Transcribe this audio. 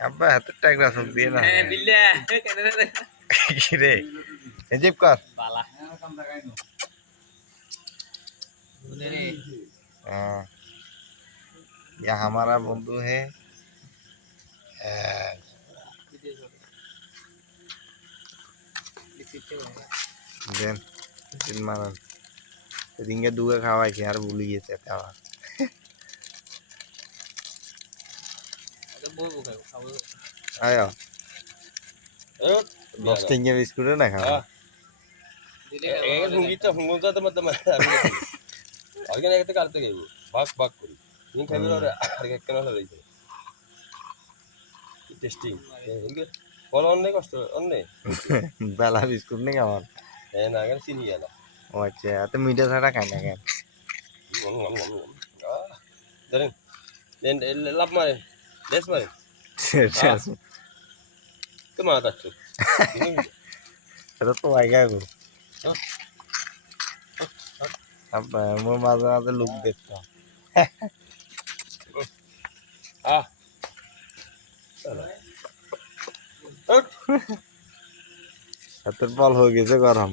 আব্বা হাতের টাকরা চোখ দিয়ে না কি রে এজিব কর हाँ, यह हमारा बंधु है देन तीन मारन रिंगे दुगे खावाई थी यार भूल गए थे खावा आयो 10 টিঙ্গে বিস্কুট না খাওয়া হুঙ্গিটা হুঙ্গিটা মধ্যে আগে একটা কাটতে গেব ভাগ ভাগ করি তিন খাইবে আর কেন হলো এই টেস্টিং বল অনেক কষ্ট অনেক বেলা বিস্কুট নেই আমার হ্যাঁ না কেন চিনি গেল ও আচ্ছা তো মিঠা ছাড়া খাই না কেন ধরেন লাভ মারেন লেস মারেন তো মারা যাচ্ছ এটা তো আইগা গো আব্বা মোর মাঝে মাঝে লুক দেখতাম হাতের বল হয়ে গেছে গরম